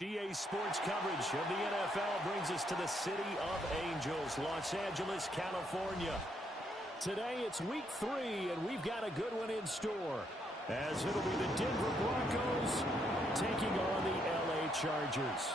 EA Sports coverage of the NFL brings us to the City of Angels, Los Angeles, California. Today it's week 3, and we've got a good one in store, as it'll be the Denver Broncos taking on the LA Chargers.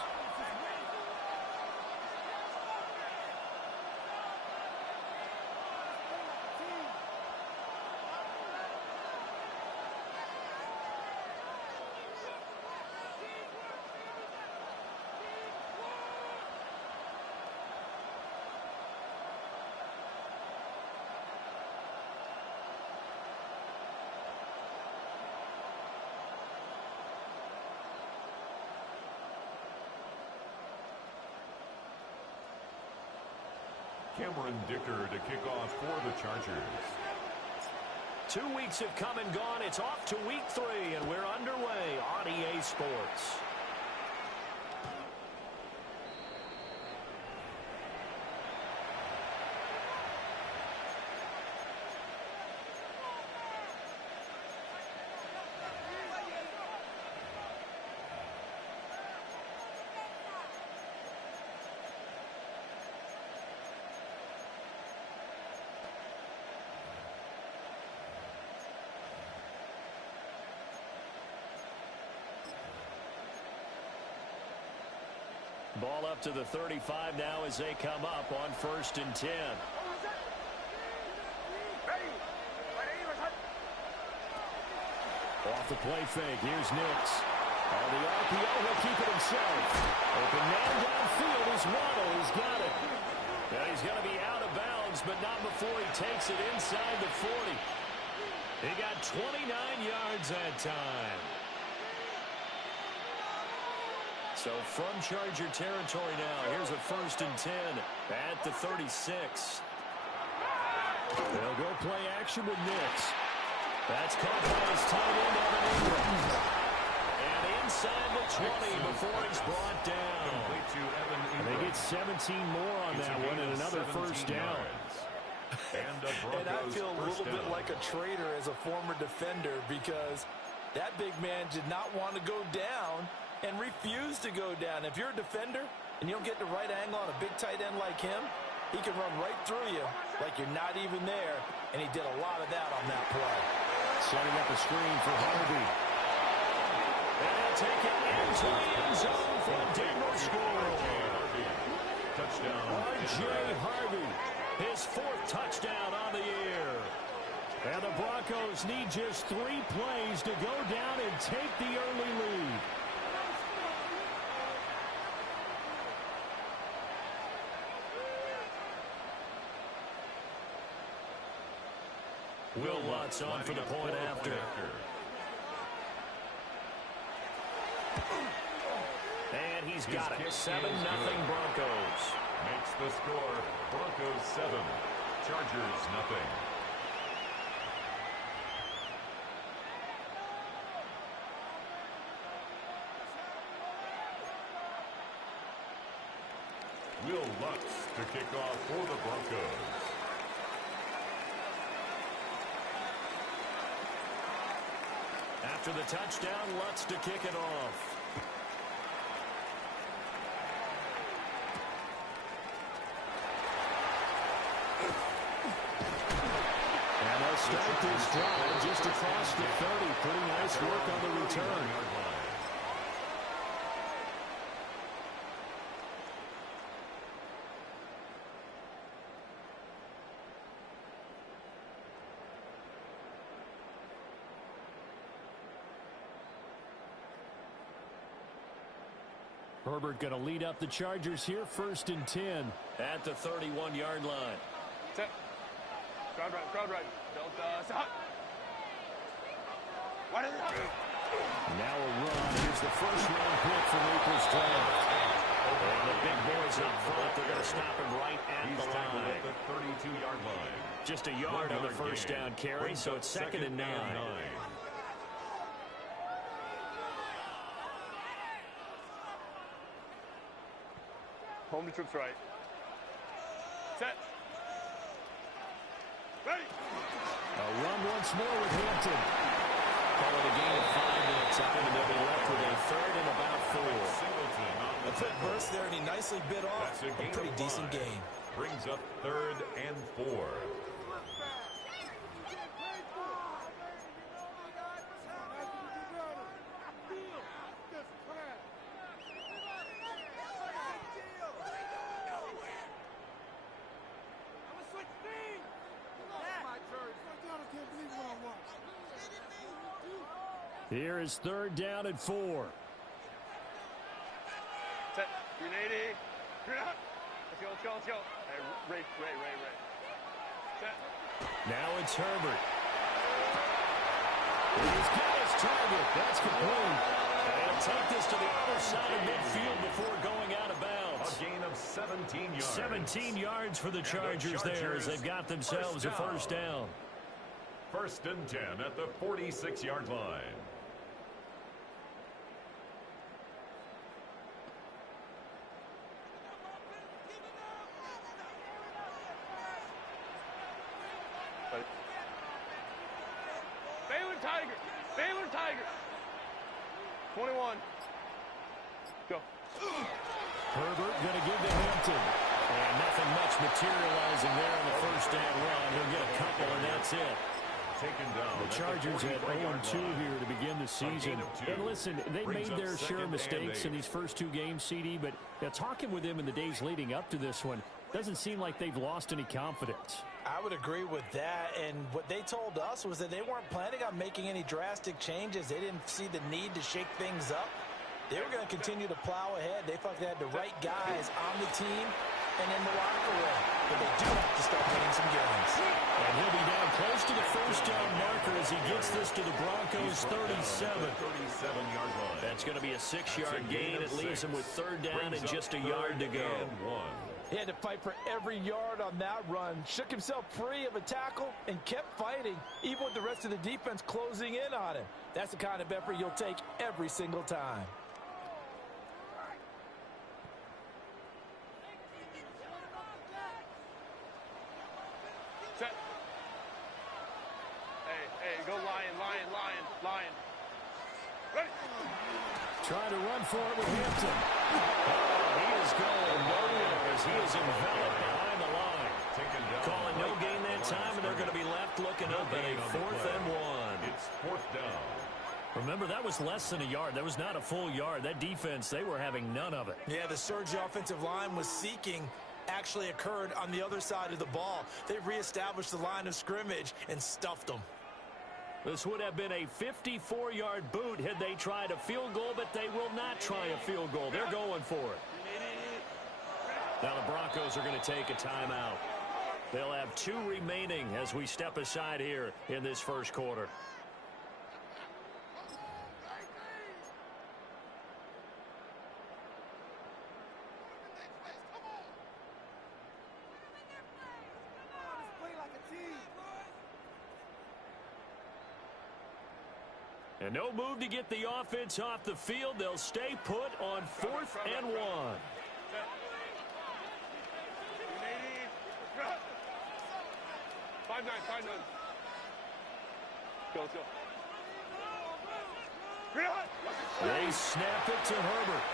Cameron Dicker to kick off for the Chargers. 2 weeks have come and gone. It's off to week 3, and we're underway on EA Sports. Ball up to the 35 now as they come up on 1st and 10. Off the play fake. Here's Nix. On the RPO, he'll keep it himself. Open man downfield is Waddle. He's got it. Now he's going to be out of bounds, but not before he takes it inside the 40. He got 29 yards that time. So from Charger territory now, here's a 1st and 10 at the 36. They'll go play action with Nix. That's caught by his tight end, Evan Ingram. And inside the 20 before he's brought down. And they get 17 more on that one and another 1st down. And I feel a little bit like a traitor as a former defender, because that big man did not want to go down and refuse to go down. If you're a defender and you don't get the right angle on a big tight end like him, he can run right through you like you're not even there, and he did a lot of that on that play. Setting up a screen for Harvey. And he'll take it into the end zone for a Denver score. Touchdown. R.J. Harvey, his 4th touchdown on the year. And the Broncos need just 3 plays to go down and take the early lead. Will Lutz on for the point after. And he's got it. 7-0 Broncos. Makes the score Broncos 7, Chargers 0. Will Lutz to kick off for the Broncos. After the touchdown, Lutz to kick it off. And they'll start this drive just across the 30. Pretty nice work on the return. Herbert going to lead up the Chargers here, 1st and 10 at the 31-yard line. Set. Crowd right. Don't stop. What is it? Now a run. Here's the first-round pick from April's draft. And the big boys up front, they're going to stop him right at the line. At the 32-yard line. Just a yard on the first down carry, so it's 2nd and 9. Home to troops right. Set. Ready. A run once more with Hampton. Call it a gain of 5 minutes out, and they'll be left with a 3rd and about 4. quick burst there, and he nicely bit off a pretty decent gain. Brings up 3rd and 4. Here is 3rd down and 4. Set. 380. Let's go. Hey, Ray. Set. Now it's Herbert. He's got his target. That's complete. And he'll take this to the other side of midfield before going out of bounds. A gain of 17 yards. 17 yards for the Chargers there as they've got themselves a first down. 1st and 10 at the 46-yard line. Baylor Tiger. 21. Go. Herbert going to give to Hampton. And nothing much materializing there in the first down run. He'll get a couple, and that's it. Taken down. The Chargers had 0-2 here to begin the season. And listen, they made their share of mistakes in these first 2 games, CD, but talking with them in the days leading up to this one, doesn't seem like they've lost any confidence. I would agree with that, and what they told us was that they weren't planning on making any drastic changes. They didn't see the need to shake things up. They were going to continue to plow ahead. They thought they had the right guys on the team and in the locker room, but they do have to start winning some games. And he'll be down close to the first down marker as he gets this to the Broncos 37. 37-yard line. That's going to be a 6-yard gain. It leaves him with 3rd down and just a yard to go. He had to fight for every yard on that run. Shook himself free of a tackle and kept fighting, even with the rest of the defense closing in on him. That's the kind of effort you'll take every single time. Set. Hey, go Lion. Ready. Trying to run for it with Hampton. He is going nowhere as he is enveloped behind the line. Calling no gain that time, and they're going to be left looking up at a 4th and 1. It's 4th down. Remember, that was less than a yard. That was not a full yard. That defense, they were having none of it. Yeah, the surge the offensive line was seeking actually occurred on the other side of the ball. They reestablished the line of scrimmage and stuffed them. This would have been a 54-yard boot had they tried a field goal, but they will not try a field goal. They're going for it. Now the Broncos are going to take a timeout. They'll have 2 remaining as we step aside here in this first quarter. And no move to get the offense off the field. They'll stay put on 4th and 1. 5-9. Go. They snap it to Herbert.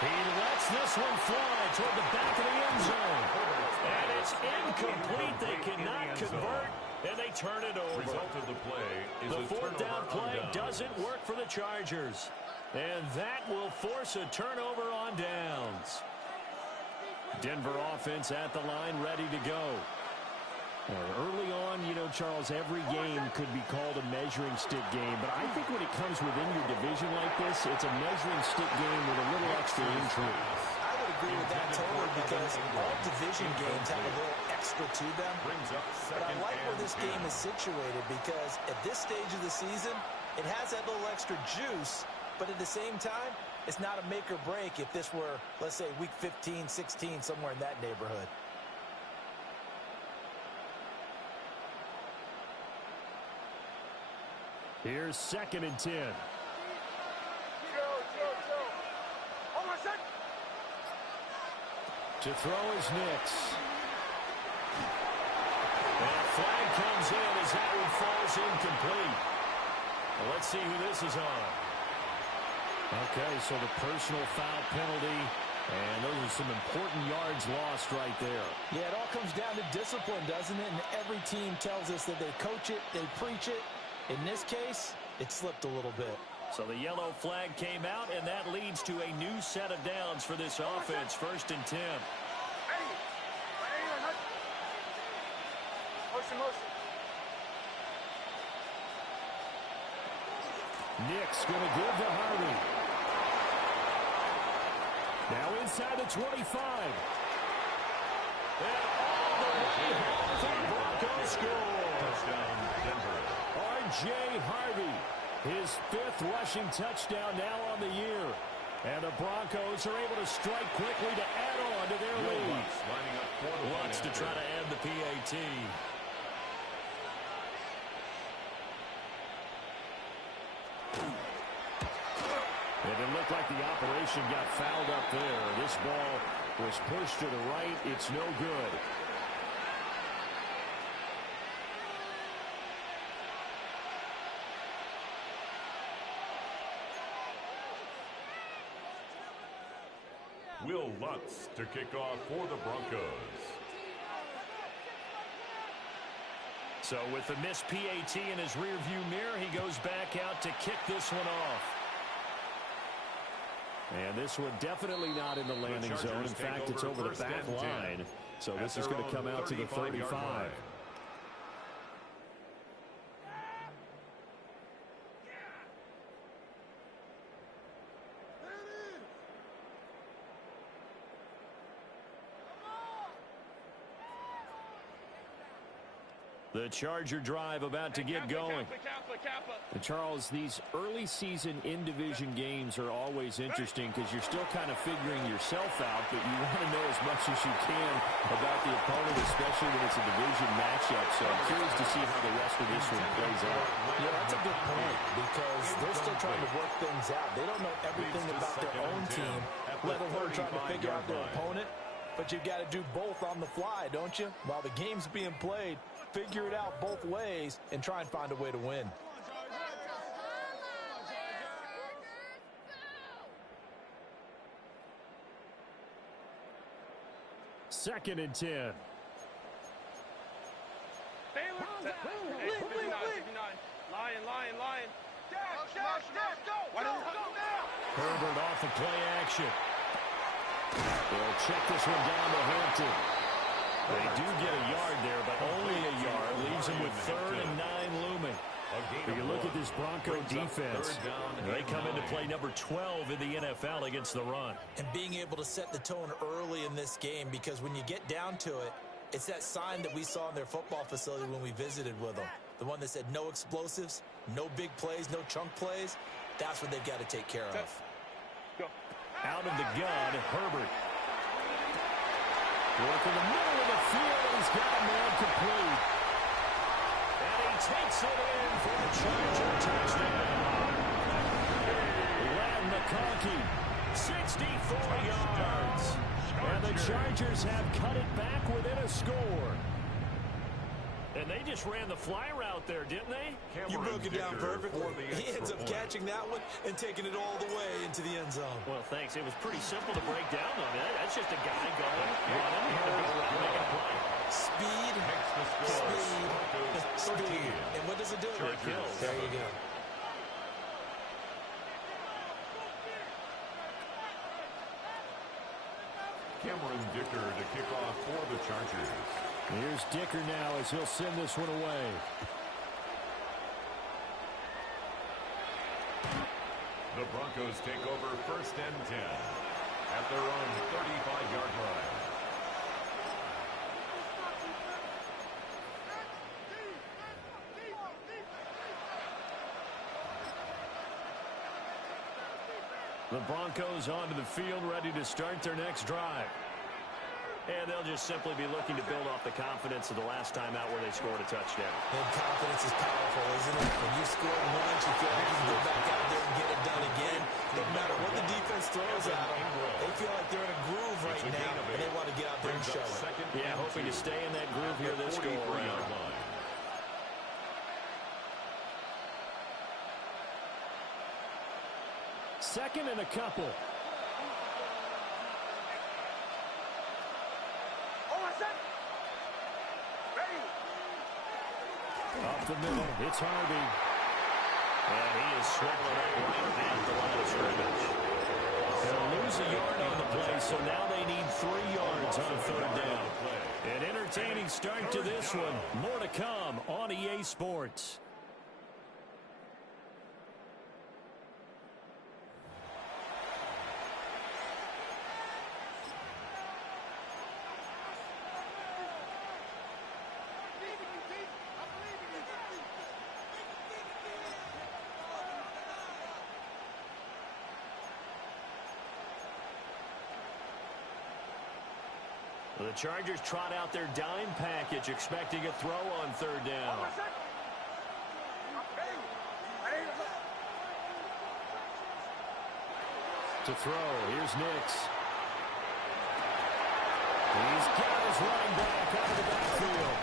He lets this one fly toward the back of the end zone. And it's incomplete. They cannot convert, and they turn it over. Result of the play is the 4th down play down. doesn't work for the Chargers. And that will force a turnover on downs. Denver offense at the line, ready to go. Early on, Charles, every game could be called a measuring stick game. But I think when it comes within your division like this, it's a measuring stick game with a little extra intrigue. I would agree with that totally because all division games have a little extra to them. But I like where this game is situated because at this stage of the season, it has that little extra juice. But at the same time, it's not a make or break if this were, let's say, week 15, 16, somewhere in that neighborhood. Here's 2nd and 10. To throw is Nix. And a flag comes in as that one falls incomplete. Well, let's see who this is on. Okay, so the personal foul penalty, and those are some important yards lost right there. Yeah, it all comes down to discipline, doesn't it? And every team tells us that they coach it, they preach it. In this case, it slipped a little bit. So the yellow flag came out, and that leads to a new set of downs for this offense. 1st and 10. Nick's going to give to Harvey. Now inside the 25. And all the way home for the Broncos score. Touchdown, Denver. R.J. Harvey, his 5th rushing touchdown now on the year. And the Broncos are able to strike quickly to add on to their lead. Lining up for the Wants to try to add the PAT. And it looked like the operation got fouled up there. This ball was pushed to the right. It's no good. Will Lutz to kick off for the Broncos. So with the missed PAT in his rearview mirror, he goes back out to kick this one off. And this one definitely not in the landing zone. In fact, it's over the back line. So this is going to come out to the 35. The Charger drive about to get going. And Charles, these early season in-division games are always interesting because you're still kind of figuring yourself out, but you want to know as much as you can about the opponent, especially when it's a division matchup. So I'm curious to see how the rest of this one plays out. Yeah, that's a good point because they're still trying to work things out. They don't know everything about their own team, let alone trying to figure out their opponent. But you've got to do both on the fly, don't you? While the game's being played, figure it out both ways and try and find a way to win. Second and 10. Baylor. 59. Lion. Dash, go. Herbert off of play action. They'll check this one down to Hampton. They do get a yard there, but only a yard. Leaves them with 3rd and 9 looming. If you look at this Bronco defense, they come into play number 12 in the NFL against the run. And being able to set the tone early in this game, because when you get down to it, it's that sign that we saw in their football facility when we visited with them. The one that said no explosives, no big plays, no chunk plays. That's what they've got to take care of. Go. Out of the gun, Herbert. Work in the middle of the field, and he's got a man complete. And he takes it in for a Charger touchdown. Len McConkey, 64 yards. And the Chargers have cut it back within a score. And they just ran the fly route there, didn't they? You broke it down perfectly. He ends up catching that one and taking it all the way into the end zone. Well, thanks. It was pretty simple to break down on that. That's just a guy going, running, making a play. Speed. And what does it do? It kills. There you go. Cameron Dicker to kick off for the Chargers. Here's Dicker now as he'll send this one away. The Broncos take over 1st and 10 at their own 35-yard line. The Broncos onto the field, ready to start their next drive. And they'll just simply be looking to build off the confidence of the last time out where they scored a touchdown. And confidence is powerful, isn't it? When you score once, you feel like you can go back out there and get it done again. No matter what the defense throws at them, they feel like they're in a groove right now, and they want to get out there and show it. Yeah, hoping to stay in that groove here this go around. 2nd and a couple. Up the middle, it's Harvey. And he is swallowed up right at the line of scrimmage. They'll lose a yard on the play, so now they need 3 yards on 3rd down. An entertaining start to this one. More to come on EA Sports. The Chargers trot out their dime package, expecting a throw on 3rd down. To throw, here's Nix. He's got his running back out of the backfield.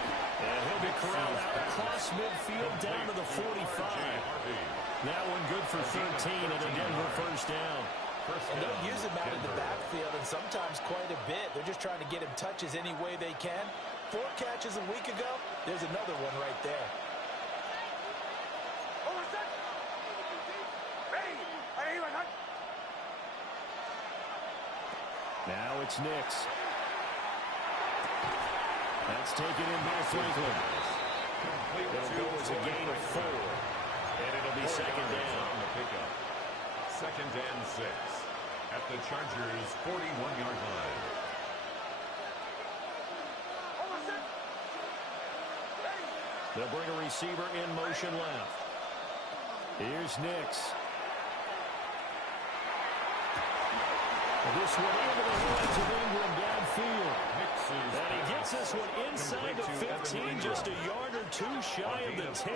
And he'll be corralled out across midfield down to the 45. That one good for 13 and a Denver 1st down. And they'll use him out in the backfield, and sometimes quite a bit. They're just trying to get him touches any way they can. 4 catches a week ago. There's another one right there. Now it's Nix. That's taken in by Franklin. It'll go as a gain of 4. And it'll be 2nd down. 2nd and 6 at the Chargers' 41-yard line. They'll bring a receiver in motion left. Here's Nix. This one into the hands of Ingram downfield. And he gets this one inside the 15, just a yard or 2 shy of the 10.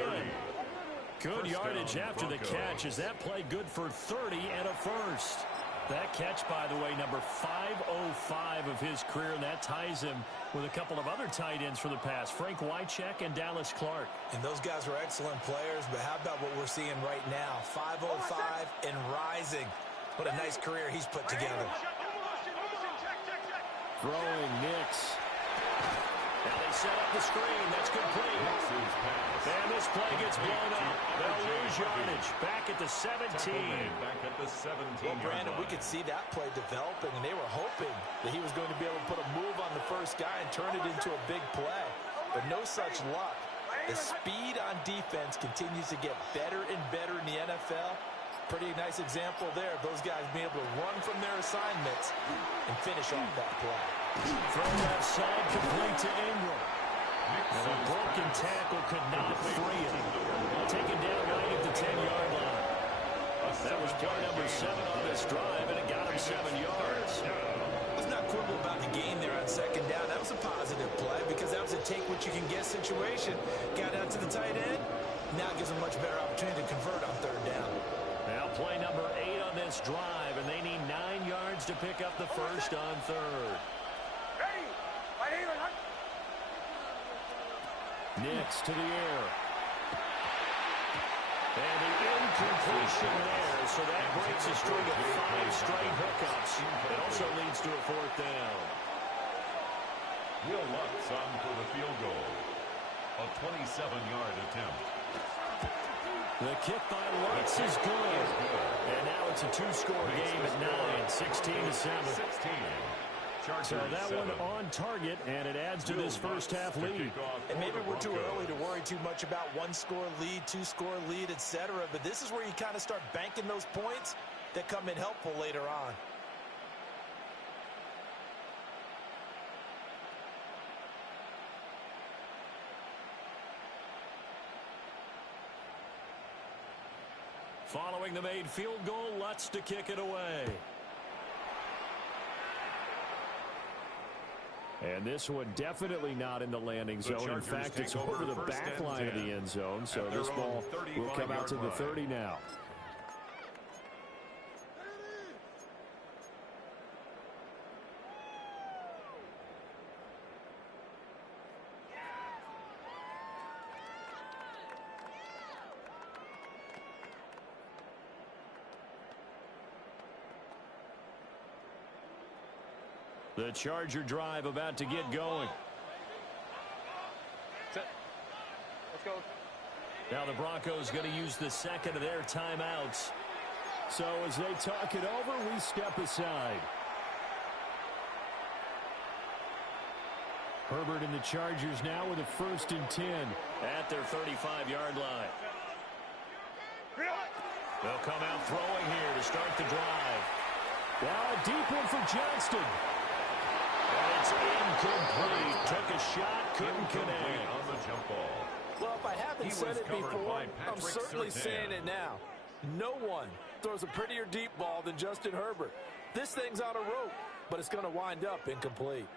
Good yardage after the catch as that play good for 30 and a 1st. That catch, by the way, number 505 of his career, and that ties him with a couple of other tight ends for the past, Frank Wycheck and Dallas Clark. And those guys were excellent players, but how about what we're seeing right now? 505 and rising. What a nice career he's put together. Throwing Nix. Now they set up the screen. That's complete. And this play gets blown up. They'll lose yardage. Back at the 17. Back at the 17. Well, Brandon, we could see that play developing, and they were hoping that he was going to be able to put a move on the first guy and turn it into a big play. But no such luck. The speed on defense continues to get better and better in the NFL. Pretty nice example there of those guys being able to run from their assignments and finish off that play. From left side, complete to Ingram. And a broken tackle could not free him. Taken down right at the 10-yard line. That was play number 7 on this drive, and it got him 7 yards. Let's not quibble about the game there on 2nd down. That was a positive play because that was a take-what-you-can-get situation. Got out to the tight end. Now it gives him a much better opportunity to convert on 3rd down. Now play number 8 on this drive, and they need 9 yards to pick up the 1st on 3rd. Nix to the air. And the incompletion there, so that breaks a string of 5 straight hookups. It also leads to a 4th down. Will Lutz on for the field goal. A 27-yard attempt. The kick by Lutz is good. And now it's a 2-score game at 9, 16-7. 16. So that one on target, and it adds to this first half lead. And maybe we're too early to worry too much about 1-score lead, 2-score lead, etc. But this is where you kind of start banking those points that come in helpful later on. Following the made field goal, Lutz to kick it away. And this one definitely not in the landing zone. In fact, it's over the back line of the end zone. So this ball will come out to the 30 now. The Charger drive about to get going. Set. Let's go. Now the Broncos going to use the second of their timeouts. So as they talk it over, we step aside. Herbert and the Chargers now with a 1st and 10 at their 35-yard line. They'll come out throwing here to start the drive. Now a deep one for Johnston. And it's incomplete. Took a shot, couldn't connect. On the jump ball. Well, if I haven't said it before, I'm certainly saying it now. No one throws a prettier deep ball than Justin Herbert. This thing's on a rope, but it's going to wind up incomplete.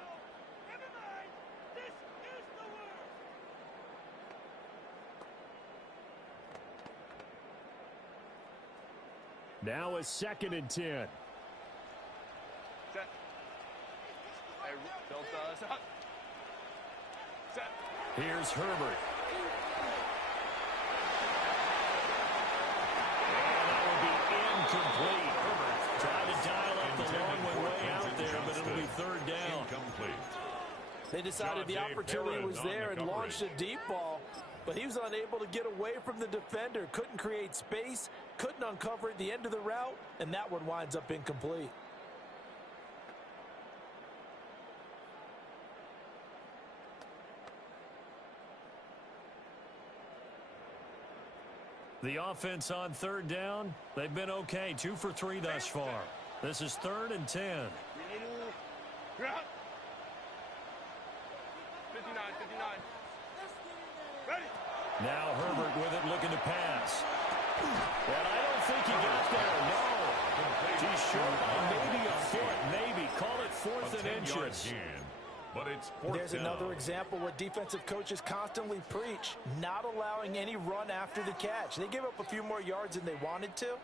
Now a 2nd and 10. Set. Hey, set. Set. Here's Herbert. Incomplete. Herbert tried to dial up the long one way out there, but it'll be 3rd down. Incomplete. They decided the opportunity was there and launched a deep ball, but he was unable to get away from the defender. Couldn't create space, couldn't uncover at the end of the route, and that one winds up incomplete. The offense on 3rd down, they've been okay. 2 for 3 thus far. This is 3rd and 10. 59. Ready. Now Herbert with it, looking to pass. And I don't think he got there, no. He's short by maybe a foot, maybe. Call it 4th and inches. But it's 4th There's down. another example what defensive coaches constantly preach, not allowing any run after the catch. They gave up a few more yards than they wanted to,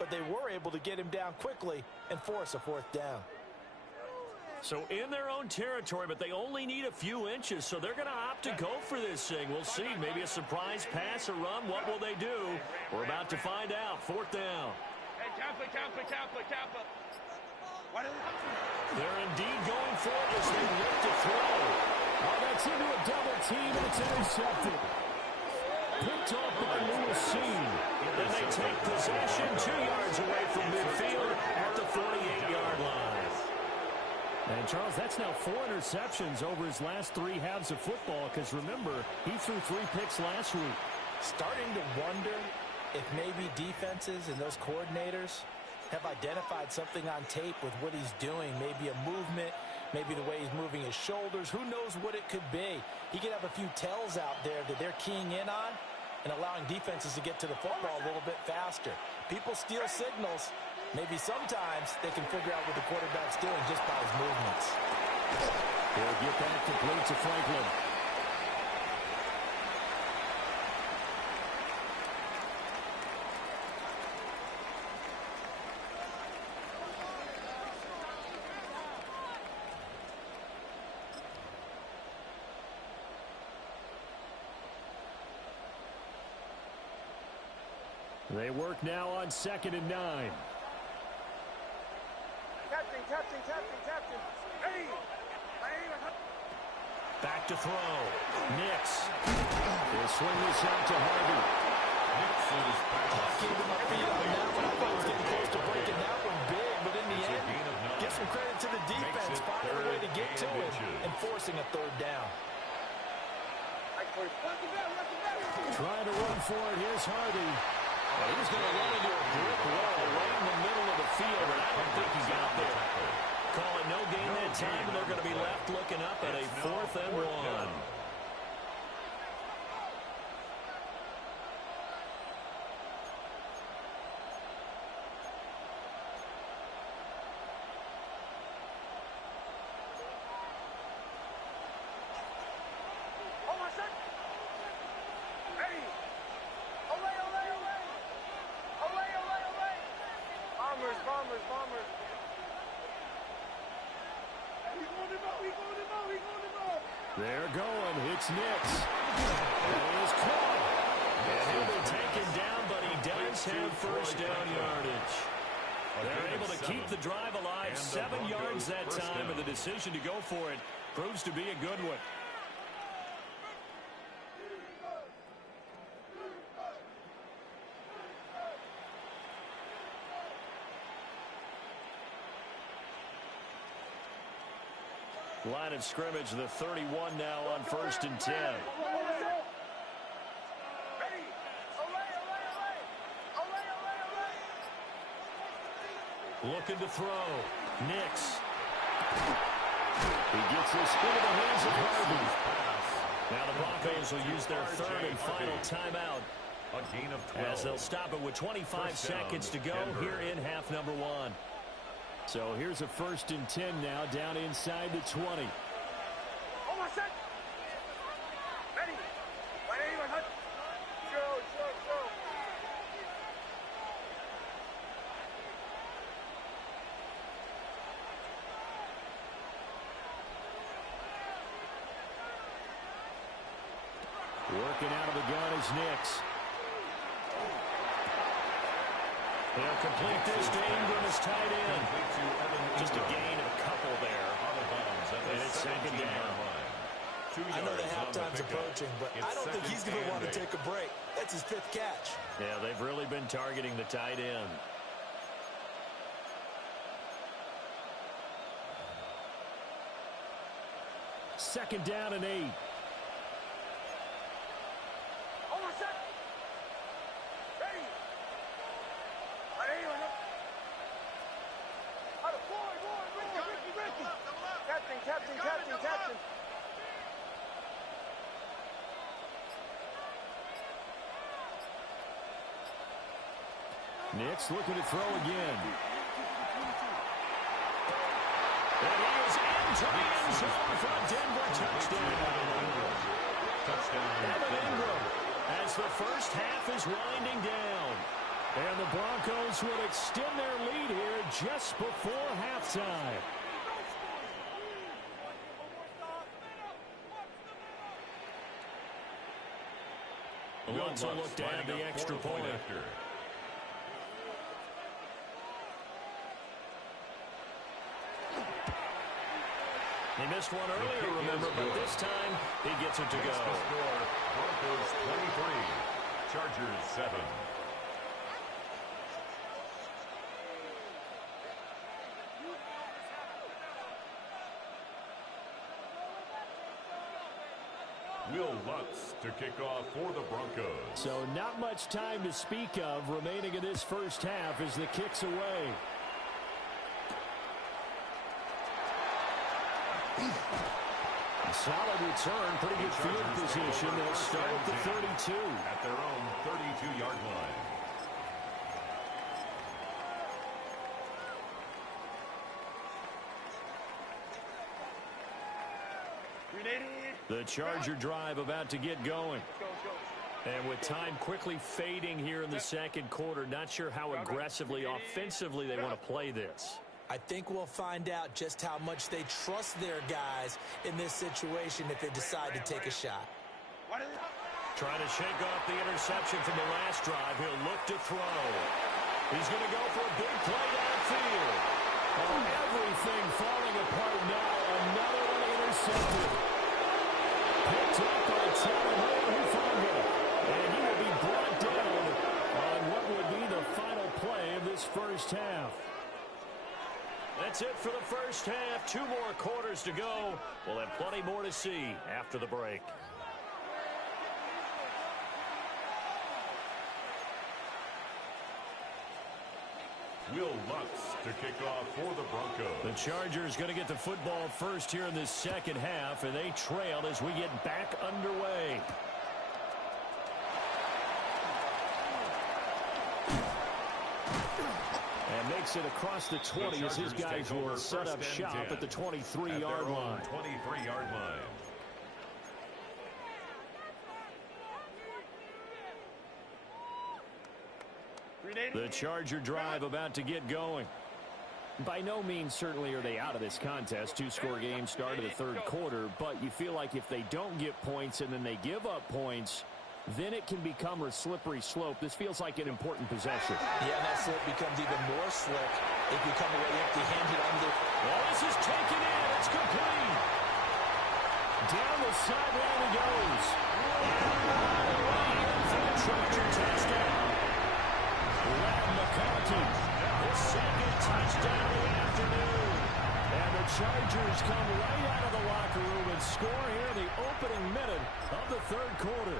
but they were able to get him down quickly and force a 4th down. So in their own territory, but they only need a few inches, so they're going to opt to go for this thing. We'll see. Maybe a surprise pass or run. What will they do? We're about to find out. 4th down. Hey, Kappa. They're indeed going for it as they look to throw. Oh, that's into a double team, and it's intercepted. Picked off by Lewis Seen. And they take possession 2 yards away from midfield at the 48-yard line. And, Charles, that's now 4 interceptions over his last 3 halves of football, because, remember, he threw 3 picks last week. Starting to wonder if maybe defenses and those coordinators have identified something on tape with what he's doing. Maybe a movement, maybe the way he's moving his shoulders. Who knows what it could be? He could have a few tells out there that they're keying in on and allowing defenses to get to the football a little bit faster. People steal signals. Maybe sometimes they can figure out what the quarterback's doing just by his movements. He'll get that complete to Franklin. They work now on 2nd and 9. Captain. Hey! Back to throw. Nix. They'll swing this out to Harvey. Nix is back. Gave him a feed on that one. I thought he was getting close to breaking that one big, but in the end, give some credit to the defense, finding a way to get to it and forcing a 3rd down. Trying to run for it. Here's Harvey. Well, he's going to run into a brick wall right in the middle of the field, and I don't think he got there. Call it no gain that time, and they're going to be left looking up at a 4th and 1. Bombers. They're going. It's Nix. And he is caught. And he'll be taken down, but he does have 1st down yardage. They're able to keep the drive alive. 7 yards that time, and the decision to go for it proves to be a good one. Line of scrimmage, the 31 now on 1st and 10. Looking to throw. Nix. He gets this into the hands of Harvey. Now the Broncos will use their 3rd and final timeout, A gain of 12. as they'll stop it with 25 seconds to go here in half number 1. So here's a 1st and 10 now, down inside the 20. Working out of the gun is Nix. They'll complete this to Ingram as tight end. Just a gain of a couple there. And it's 2nd down. I know the halftime's approaching, but I don't think he's going to want to take a break. That's his 5th catch. Yeah, they've really been targeting the tight end. Second down and 8. Captain. Nix looking to throw again. And he is into the end zone for a Denver touchdown. Evan Ingram, as the first half is winding down. And the Broncos will extend their lead here just before halftime. Lutz will look to add the extra point. He missed one earlier, remember, but this time he gets it to go. Broncos 23, Chargers 7. Will Lutz to kick off for the Broncos. So not much time to speak of remaining in this first half as the kick's away. A solid return, pretty good field position. They'll start at the 32. At their own 32-yard line. The Charger drive about to get going. And with time quickly fading here in the second quarter, not sure how aggressively, offensively they want to play this. I think we'll find out just how much they trust their guys in this situation if they decide to take a shot. Trying to shake off the interception from the last drive. He'll look to throw. He's going to go for a big play downfield. Oh, everything falling apart now. Another one intercepted. Picked up by Tannehill, who fumbled. And he will be brought down on what would be the final play of this first half. That's it for the first half. 2 more quarters to go. We'll have plenty more to see after the break. Will Lutz to kick off for the Broncos. The Chargers going to get the football first here in this second half, and they trail as we get back underway. And makes it across the 20 as his guys will set up shop at the 23-yard line. 23-yard line. The Charger drive about to get going. By no means certainly are they out of this contest. 2-score game start of the third quarter, but you feel like if they don't get points and then they give up points, then it can become a slippery slope. This feels like an important possession. Yeah, and that slope becomes even more slick if you come away empty-handed under. Well, this is taken in. It's complete. Down the sideline he goes. For the Charger touchdown. Lad McConkey, his second touchdown of the afternoon. And the Chargers come right out of the locker room and score here in the opening minute of the third quarter.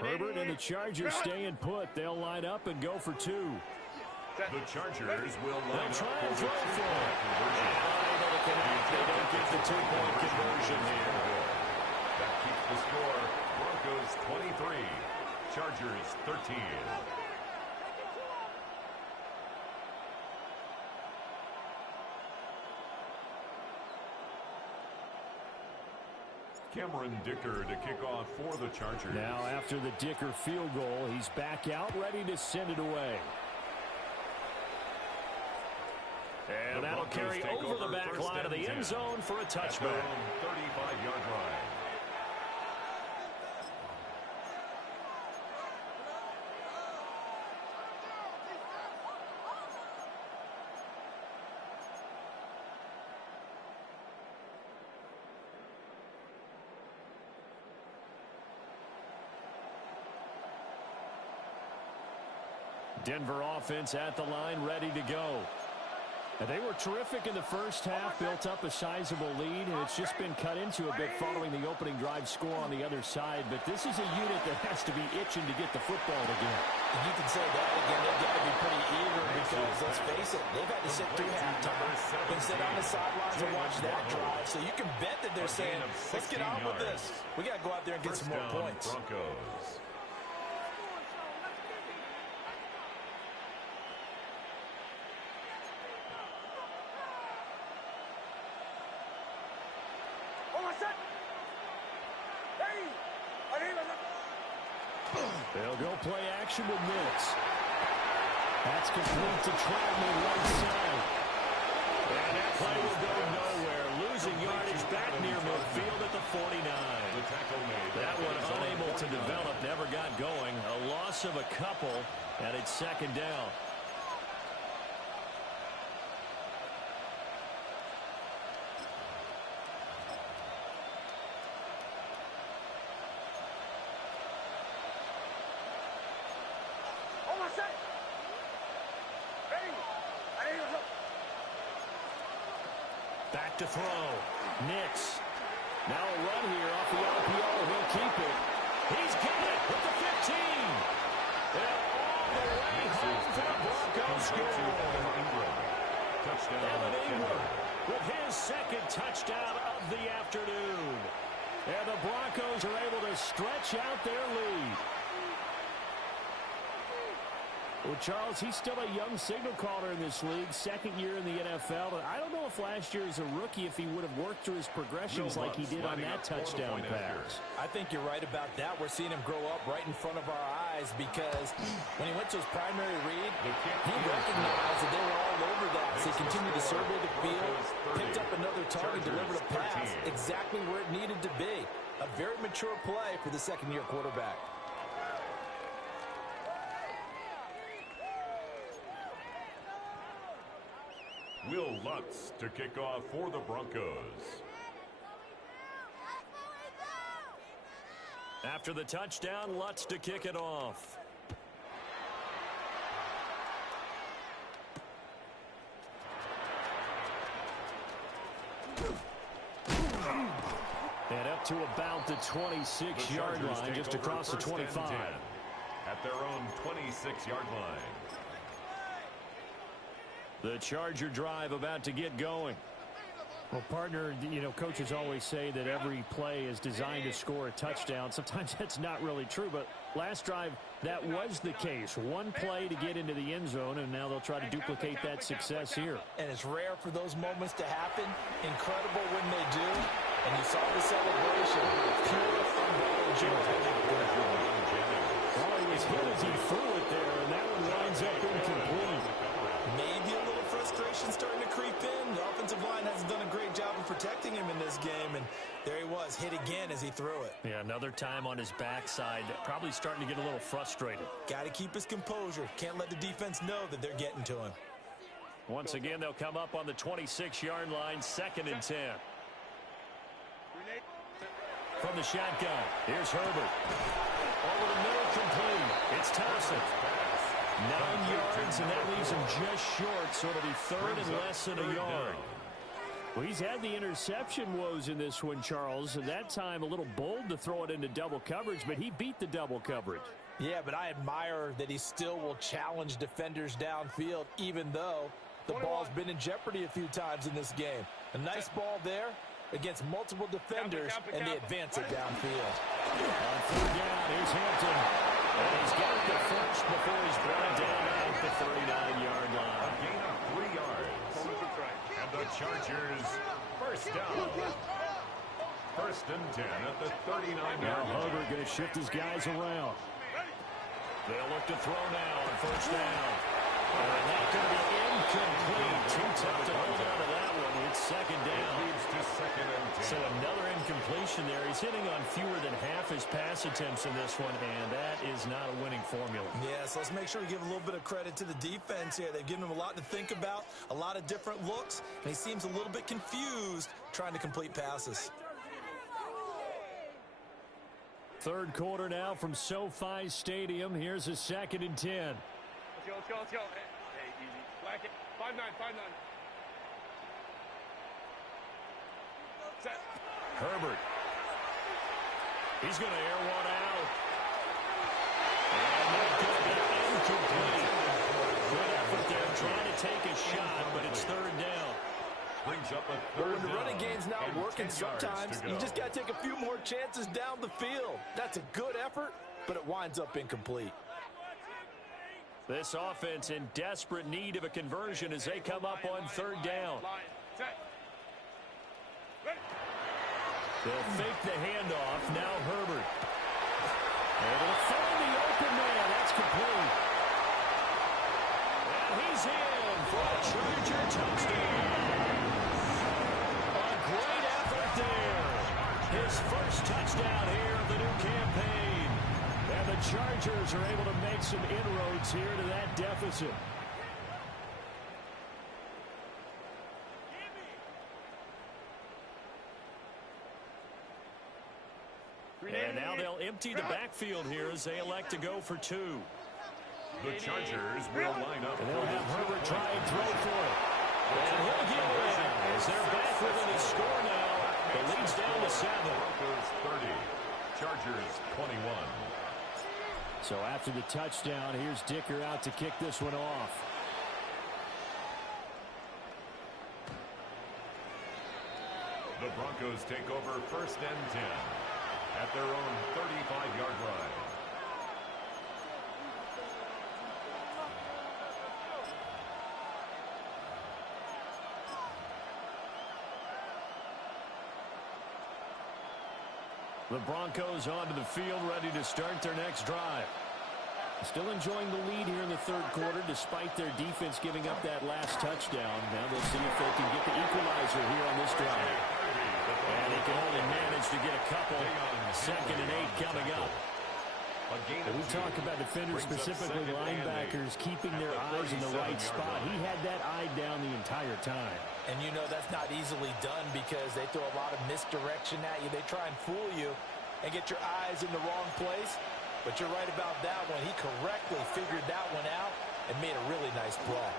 Herbert and the Chargers staying put. They'll line up and go for two. The Chargers will line up try and for throw the for it. They don't get the two-point conversion here. That keeps the score. Broncos 23, Chargers 13. Cameron Dicker to kick off for the Chargers. Now after the Dicker field goal, he's back out ready to send it away. And that'll carry over the back line of the end zone for a touchback. 35-yard line. Denver offense at the line, ready to go. And they were terrific in the first half, built up a sizable lead, and it's just been cut into a bit following the opening drive score on the other side. But this is a unit that has to be itching to get the football again. And you can say that again. They've got to be pretty eager because, let's face it, they've had to sit through halftime and sit on the sidelines and watch that drive. So you can bet that they're saying, let's get on with this. We got to go out there and get some more points. Broncos. They'll go play action with Nix. That's complete to Trautman right side. And that play will go nowhere. Losing yardage back near midfield at the 49. That one unable to develop, never got going. A loss of a couple, and it's second down. Back to throw. Nix. Now a run here off the RPO. He'll keep it. He's got it with the 15. And all the way home for the Broncos score. Evan Ingram with his second touchdown of the afternoon. And the Broncos are able to stretch out their lead. Well, Charles, he's still a young signal caller in this league, second year in the NFL. I don't know if last year as a rookie, if he would have worked through his progressions like he did on that touchdown pass. I think you're right about that. We're seeing him grow up right in front of our eyes because when he went to his primary read, he recognized that they were all over that. So he continued to survey the field, picked up another target, delivered a pass exactly where it needed to be. A very mature play for the second-year quarterback. Will Lutz to kick off for the Broncos. After the touchdown, Lutz to kick it off. And up to about the 26-yard line, just across the 25. At their own 26-yard line. The Charger drive about to get going. Well, partner, you know, coaches always say that every play is designed to score a touchdown. Sometimes that's not really true, but last drive, that was the case. One play to get into the end zone, and now they'll try to duplicate that success here. And it's rare for those moments to happen. Incredible when they do. And you saw the celebration. Pure, unbelievable Well, he was hit as he threw it there, and that one winds up incomplete. Maybe a little frustration starting to creep in. The offensive line hasn't done a great job of protecting him in this game, and there he was, hit again as he threw it. Yeah, another time on his backside, probably starting to get a little frustrated. Got to keep his composure. Can't let the defense know that they're getting to him. Once again, they'll come up on the 26-yard line, 2nd and 10. From the shotgun, here's Herbert. Over the middle, complete. It's Thompson. 9 yards, and that leaves him just short, so it'll be 3rd and less than a yard. Well, he's had the interception woes in this one, Charles, and that time a little bold to throw it into double coverage, but he beat the double coverage. Yeah, but I admire that he still will challenge defenders downfield, even though the ball's been in jeopardy a few times in this game. A nice ball there against multiple defenders, and they advance it downfield. On 3rd down, here's Hampton. And he's got the first before he's brought down at the 39-yard line. A gain of 3 yards. And the Chargers, first down. 1st and 10 at the 39-yard line. Now Herbert going to shift his guys around. They'll look to throw now on 1st down. And that's going to be incomplete. Too tough to hold on to that one. It's 2nd down. Leads to 2nd and 10. So another incompletion there. He's hitting on fewer than half his pass attempts in this one, and that is not a winning formula. Yes, let's make sure we give a little bit of credit to the defense here. They've given him a lot to think about, a lot of different looks, and he seems a little bit confused trying to complete passes. 3rd quarter now from SoFi Stadium. Here's a 2nd and 10. Let's go. Hey, easy. Black it. 5-9. Set. Herbert. He's going to air one out. And that's going to be incomplete. Good effort there trying to take a shot, but it's 3rd down. Brings up a 3rd When the down running game's not and working 10 yards sometimes, to you go. just got to take a few more chances down the field. That's a good effort, but it winds up incomplete. This offense in desperate need of a conversion as they come up on 3rd down. They'll fake the handoff. Now Herbert. Able to find the open man. That's complete. And he's in for a Charger touchdown. A great effort there. His first touchdown here of the new campaign. And the Chargers are able to make some inroads here to that deficit. And now they'll empty the backfield here as they elect to go for 2. The Chargers will line up. And they'll have Herbert try and throw for it. And he'll get it as they're back within the score now. The lead's down to 7. Broncos 30, Chargers 21. So after the touchdown, here's Dicker out to kick this one off. The Broncos take over 1st and 10 at their own 35-yard line. The Broncos onto the field, ready to start their next drive. Still enjoying the lead here in the 3rd quarter, despite their defense giving up that last touchdown. Now they'll see if they can get the equalizer here on this drive. And he can only manage to get a couple. 2nd and 8 coming up. And we talk about defenders, specifically linebackers, keeping their eyes in the right spot. He had that eye down the entire time. And you know that's not easily done because they throw a lot of misdirection at you. They try and fool you and get your eyes in the wrong place. But you're right about that one. He correctly figured that one out and made a really nice play.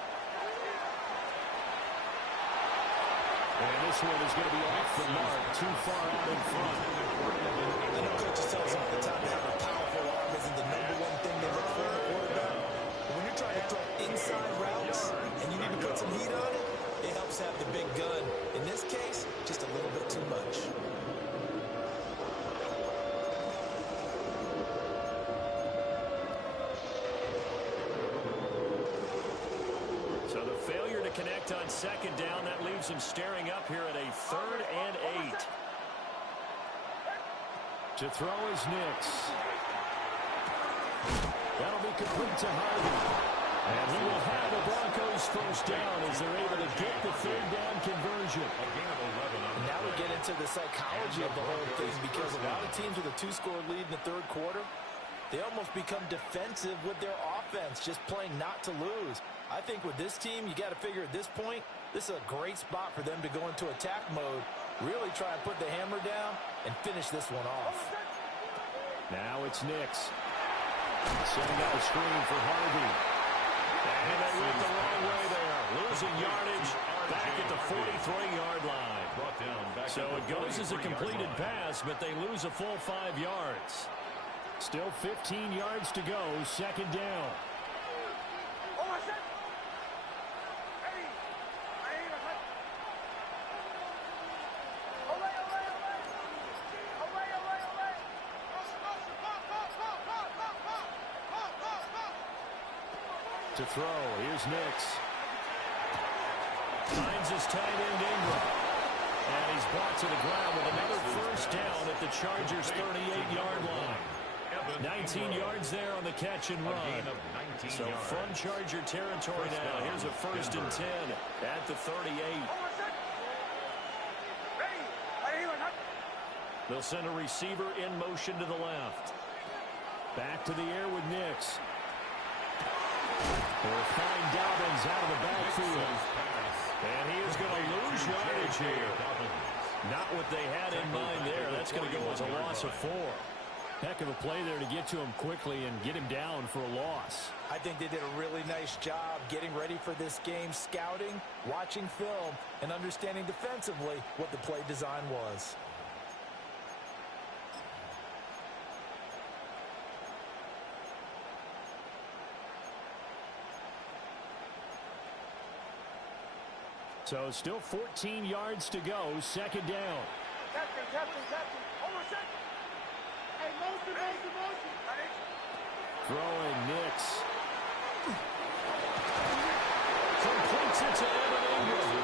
And this one is going to be off the mark, too far out in front. I know coaches tell us all the time that a powerful arm isn't the #1 thing they look for in a quarterback. But when you're trying to throw inside routes and you need to put some heat on it, it helps have the big gun. In this case, just a little bit too much. So the failure to connect on 2nd down, that leaves him staring up here at a 3rd and 8. To throw is Nix. That'll be complete to Harvey. And he will have the Broncos first down as they're able to get the third down conversion. And now we get into the psychology of the whole thing, because a lot of teams with a two-score lead in the third quarter, they almost become defensive with their offense, just playing not to lose. I think with this team, you got to figure at this point, this is a great spot for them to go into attack mode, really try and put the hammer down and finish this one off. Now it's Nix. Setting up a screen for Harvey. And they went the wrong way there. Losing yardage back at the 43-yard line. So it goes as a completed pass, but they lose a full 5 yards. Still 15 yards to go, second down. To throw, here's Nix. Finds his tight end Ingram. And he's brought to the ground with another first down at the Chargers' 38-yard line. 19 yards there on the catch and run. So from Charger territory now. Here's a 1st and 10 at the 38. They'll send a receiver in motion to the left. Back to the air with Nix. They'll find Dobbins out of the backfield. And he is going to lose yardage here. Not what they had in mind there. That's going to go as a loss of 4. Heck of a play there to get to him quickly and get him down for a loss. I think they did a really nice job getting ready for this game, scouting, watching film, and understanding defensively what the play design was. So still 14 yards to go, second down. Throwing Nix. Completes it to Evan Ingram.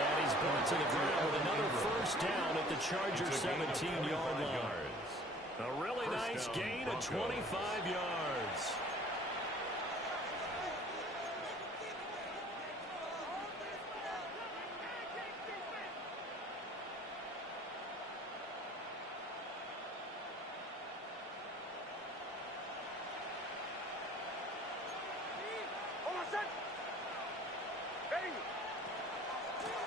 And he's brought to the ground with another first down at the Chargers' 17-yard line. A really nice gain of 25 yards.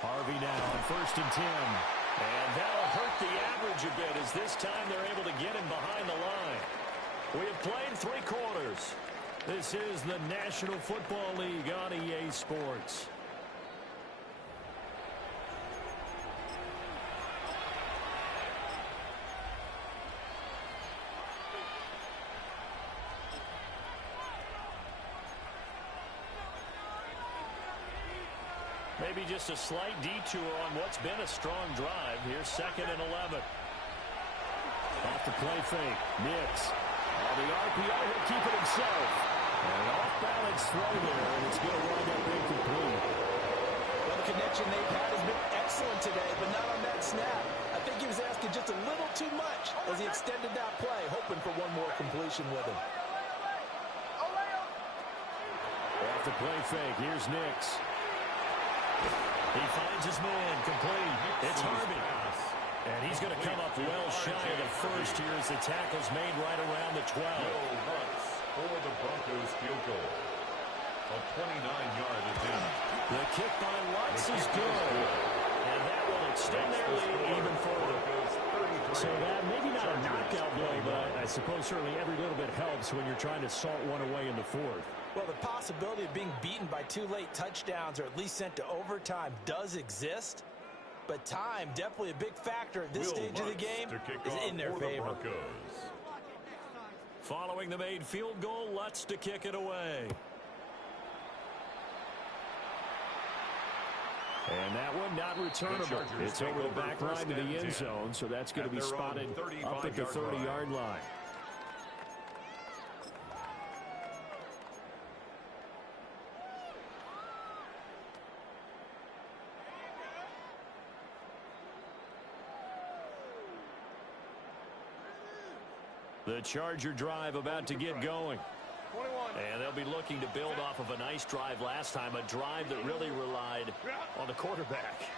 Harvey now on 1st and 10. And that'll hurt the average a bit as this time they're able to get him behind the line. We have played 3 quarters. This is the National Football League on EA Sports. Maybe just a slight detour on what's been a strong drive. Here's 2nd and 11. Off the play fake. Nix. On the RPO, he'll keep it himself. And an off-balance throw there, and it's going to wind up incomplete. Well, the connection they've had has been excellent today, but not on that snap. I think he was asking just a little too much as he extended that play, hoping for one more completion with him. Off the play fake. Here's Nix. He finds his man, complete. It's Harvey. And he's going to come up well shy of the first here as the tackle's made right around the 12. For the Broncos field goal. A 29-yard attempt. The kick by Lutz is good. And that will extend their lead even further. So that maybe not a knockout blow, but I suppose certainly every little bit helps when you're trying to salt one away in the 4th. Well, the possibility of being beaten by 2 late touchdowns or at least sent to overtime does exist. But time, definitely a big factor at this stage of the game, is in their favor. Following the made field goal, Lutz to kick it away. And that one not returnable. It's over the back line to the end zone, so that's going to be spotted up at the 30-yard line. The Charger drive about to get going. 21. And they'll be looking to build off of a nice drive last time, a drive that really relied on the quarterback.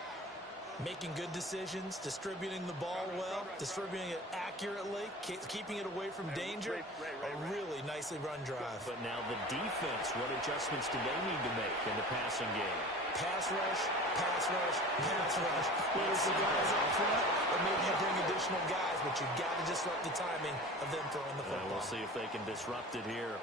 Making good decisions, distributing the ball well, distributing it accurately, keeping it away from danger. A really nicely run drive. But now the defense, what adjustments do they need to make in the passing game? Pass rush, pass rush, pass rush. Whether it's the guys up front or maybe you bring additional guys, but you've got to disrupt the timing of them throwing the football. We'll see if they can disrupt it here.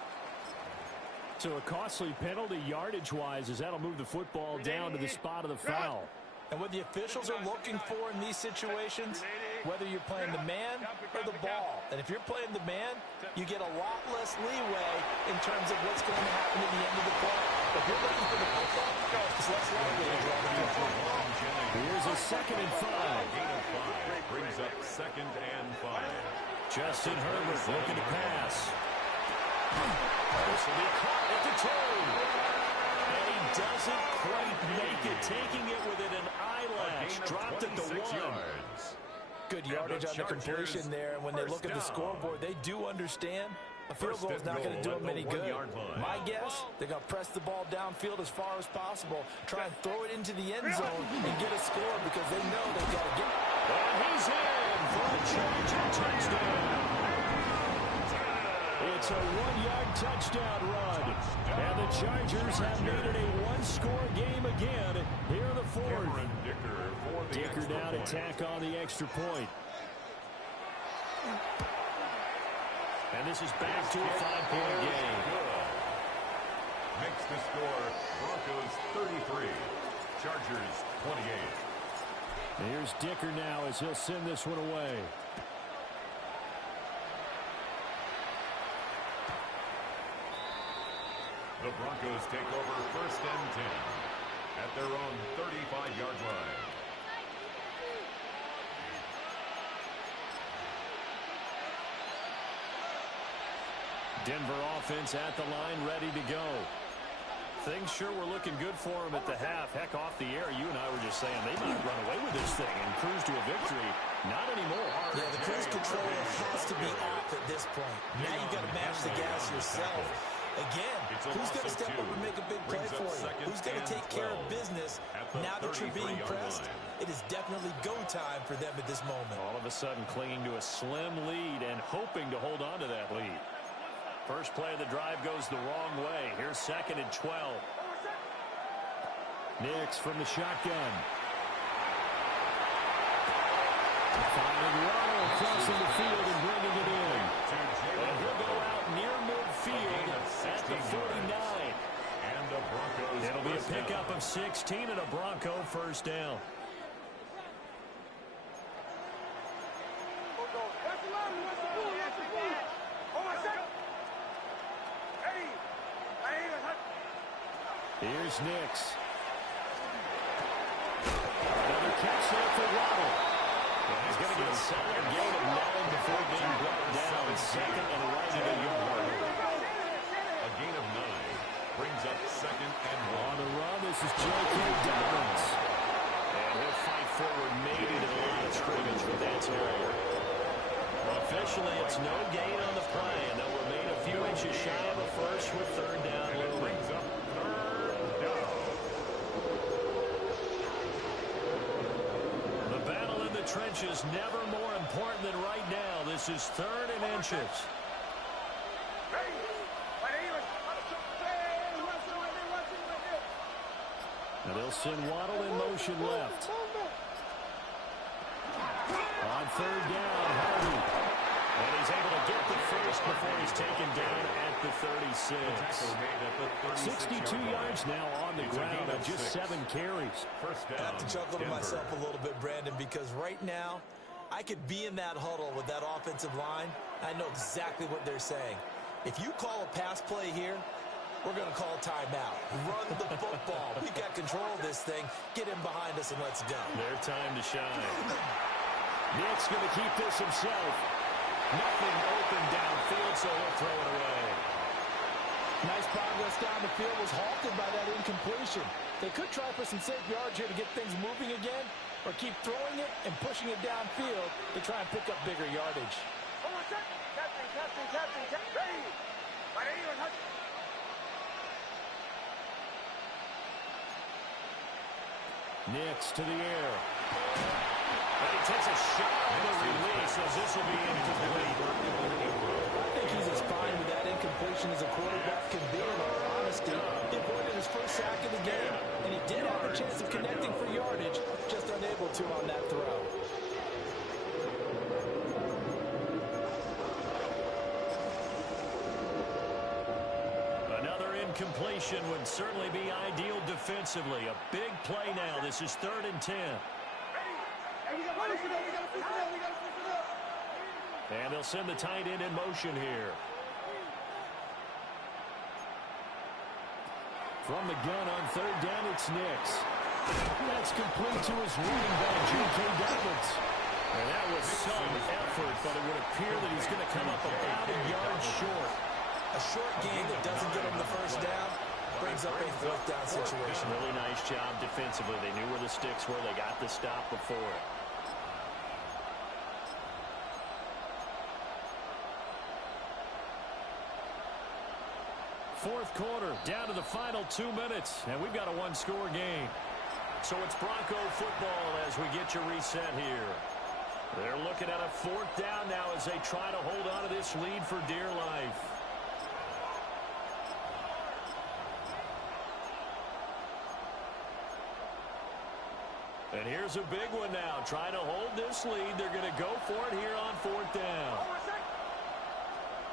So a costly penalty yardage-wise as that'll move the football down to the spot of the foul. And what the officials are looking for in these situations, whether you're playing the man or the ball. And if you're playing the man, you get a lot less leeway in terms of what's going to happen at the end of the play. If you're looking for the football, it's less likely to draw the football. Here's a 2nd and 5. Gain of 5 brings up 2nd and 5. Justin Herbert looking to pass. This will be caught at the 2. And he doesn't quite make it, taking it within an eyelash. Dropped at the 1. Good yardage on the completion there. And when they look at the scoreboard, they do understand a field goal is not going to do them any good. My guess, they're going to press the ball downfield as far as possible, try and throw it into the end zone and get a score because they know they've got to get it. And he's in for a Charger touchdown. It's a 1-yard touchdown run. And the Chargers have made it a 1-score game again here in the 4th. Dicker now to tack on the extra point. And this is back to a 5-point game. Makes the score Broncos 33, Chargers 28. And here's Dicker now as he'll send this one away. The Broncos take over 1st and 10 at their own 35-yard line. Denver offense at the line, ready to go. Things sure were looking good for them at the half. Heck, off the air, you and I were just saying they might run away with this thing and cruise to a victory. Not anymore. Yeah, the cruise control has to be off at this point. Now you've got to mash the gas yourself. Again, who's going to step up and make a big play for you? Who's going to take care of business now that you're being pressed? It is definitely go time for them at this moment. All of a sudden clinging to a slim lead and hoping to hold on to that lead. First play of the drive goes the wrong way. Here's 2nd and 12. Nix from the shotgun. Finding Ronald crossing the field and bringing it in. And he'll go out near midfield at the 49. And the Broncos. It'll be a pickup of 16 and a Bronco first down. Here's Nix. Another catch there for Waddle. And he's going to get a solid gain of 9 before being brought down. 2nd and right at a yard. A gain of 9 brings up 2nd and 1. On the run, this is J.K. Dobbins. And he'll fight forward maybe to the line of scrimmage with that terrier. Officially, it's no gain on the play, and they'll remain a few inches shy of a first with 3rd down looming. Brings up 3rd down. The battle in the trenches never more important than right now. This is 3rd and inches. And they'll send Waddle in motion left. On 3rd down, Hardy. And he's able to get the first before he's taken down at the 36. 62 yards now on the ground on just 7 carries. I have to chuckle to myself a little bit, Brandon, because right now I could be in that huddle with that offensive line. I know exactly what they're saying. If you call a pass play here, we're going to call timeout. Run the football. We got control of this thing. Get him behind us and let's go. Their time to shine. Nick's going to keep this himself. Nothing open downfield, so he'll throw it away. Nice progress down the field was halted by that incompletion. They could try for some safe yards here to get things moving again, or keep throwing it and pushing it downfield to try and pick up bigger yardage. Nix to the air. And he takes a shot on the release as this will be incomplete. I think he's as fine with that incompletion as a quarterback can be, in all honesty. He avoided his first sack of the game, and he did have a chance of connecting for yardage, just unable to on that throw. Another incompletion would certainly be ideal defensively. A big play now. This is 3rd and 10. And they'll send the tight end in motion here. From the gun on 3rd down, it's Nix. That's complete to his running back, J.K. Dobbins. And that was some effort, but it would appear that he's going to come up about a yard short. A short game that doesn't get him the first down brings up a 4th down situation. Really nice job defensively. They knew where the sticks were. They got the stop before it. Fourth quarter, down to the final 2 minutes, and we've got a one-score game. So it's Bronco football as we get you reset here. They're looking at a 4th down now as they try to hold on to this lead for dear life. And here's a big one now. Trying to hold this lead. They're going to go for it here on 4th down.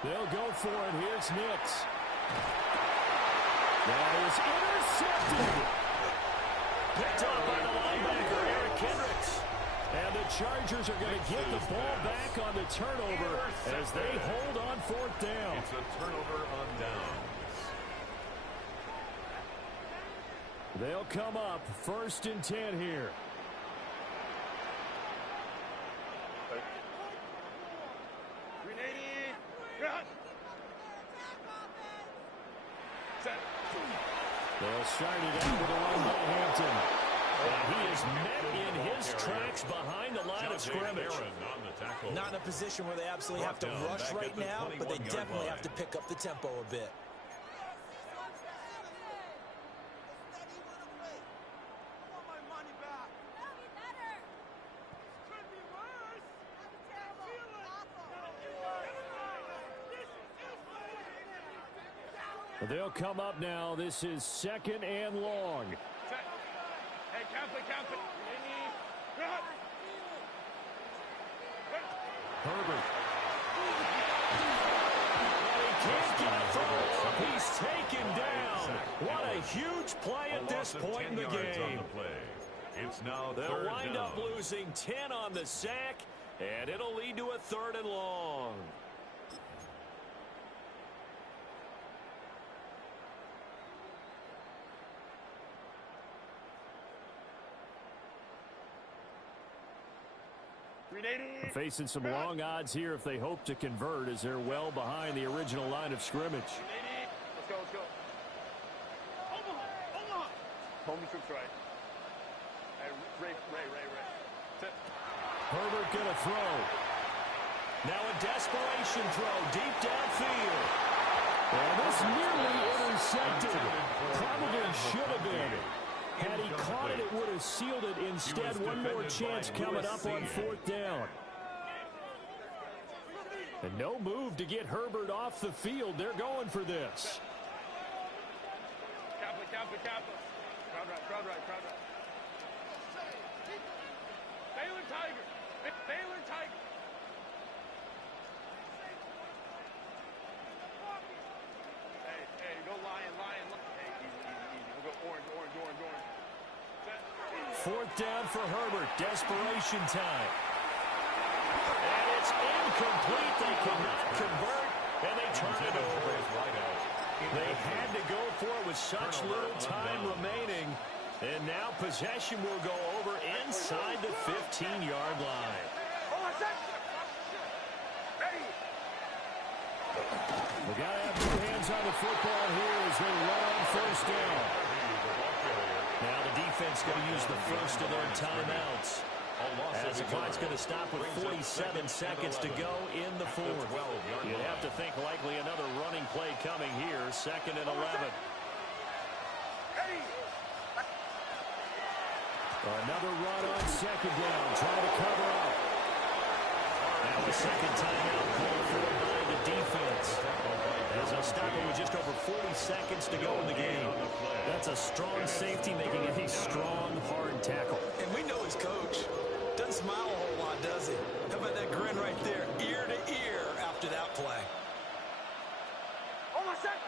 They'll go for it. Here's Nix. That is intercepted. Picked up by the linebacker, Eric Kendricks. And the Chargers are going to get the ball back on the turnover as they hold on 4th down. It's a turnover on downs. They'll come up 1st and 10 here. They'll start it out with a run by Hampton. And he is met in his tracks behind the line of scrimmage. Not in a position where they absolutely have to rush right now, but they definitely have to pick up the tempo a bit. They'll come up now. This is 2nd and long. Hey, count it. Herbert. He can't get a throw. He's taken down. What a huge play at this point in the game. It's now They'll wind up losing 10 on the sack, and it'll lead to a 3rd and long. Facing some long odds here if they hope to convert, as they're well behind the original line of scrimmage. Let's go. Omaha. Home troops right. Hey, Ray. Herbert gonna throw. Now a desperation throw deep downfield. And this nearly intercepted. Probably should have been. Had he caught it, it would have sealed it. Instead, one more chance coming up on 4th down. And no move to get Herbert off the field. They're going for this. Crowd right. Baylor Tiger. Hey, go Lion. Hey, easy. We'll go orange. 4th down for Herbert. Desperation time. And it's incomplete. They cannot convert, and they turn it over. They had to go for it with such little time remaining. And now possession will go over inside the 15-yard line. They got to have two hands on the football here as they run on 1st down. Now the defense going to use the first of their timeouts. As the clock's going to stop with 47 seconds to go in the fourth. You'd have to think likely another running play coming here, 2nd and 11. Another run on 2nd down, trying to cover up. Now a second timeout call for by the defense. As they'll stop it with just over 40 seconds to go in the game. That's a strong safety making a strong, hard tackle. And we know his coach doesn't smile a whole lot, does he? How about that grin right there, ear to ear after that play? Hold on a second.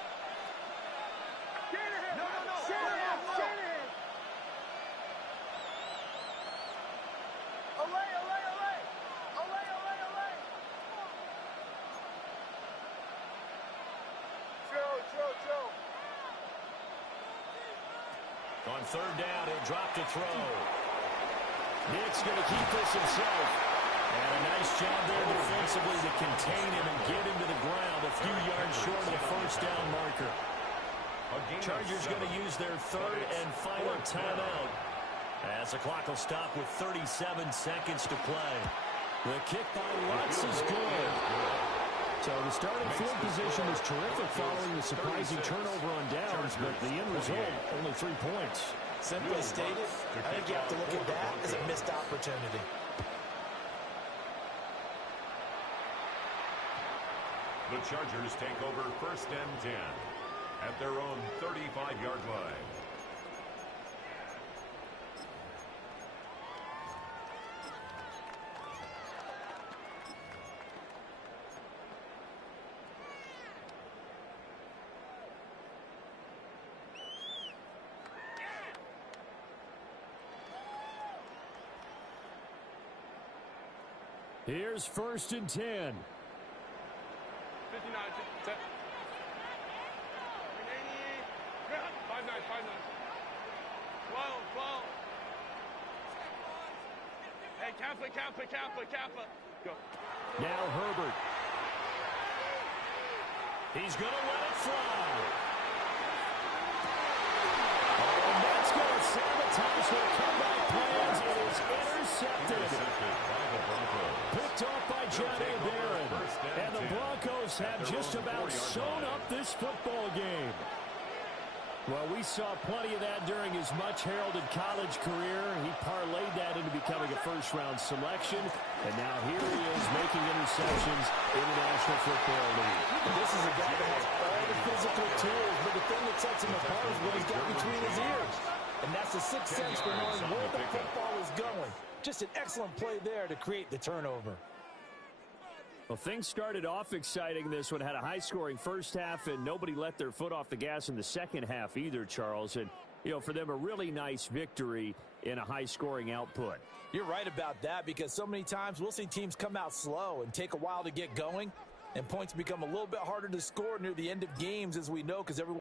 Shanahan. No. Shanahan. Olay. Joe. On 3rd down, he'll drop to throw. Nick's going to keep this himself. And a nice job there defensively to contain him and get him to the ground a few yards short of the 1st down marker. Chargers going to use their 3rd and final timeout as the clock will stop with 37 seconds to play. The kick by Lutz is good. So the starting field position was terrific following the surprising turnover on downs, but the end result, only 3 points. Simply stated, I think you have to look at that as a missed opportunity. The Chargers take over 1st and 10 at their own 35-yard line. Here's 1st and 10. 59. 5-9. 12. Hey, Kappa. Go. Now Herbert. He's going to let it fly. And that's going to sabotage their comeback plans. It is intercepted. Picked off by Johnny Barron. And the Broncos have just about sewn up this football game. Well, we saw plenty of that during his much-heralded college career. He parlayed that into becoming a first-round selection. And now here he is making interceptions in the National Football League. This is a guy that has all the physical tools, but the thing that sets him apart is what he's got between his ears. And that's the sixth sense for knowing where the football is going. Just an excellent play there to create the turnover. Well, things started off exciting. This one had a high-scoring first half, and nobody let their foot off the gas in the second half either, Charles. And, you know, for them, a really nice victory in a high-scoring output. You're right about that, because so many times we'll see teams come out slow and take a while to get going, and points become a little bit harder to score near the end of games, as we know, because everyone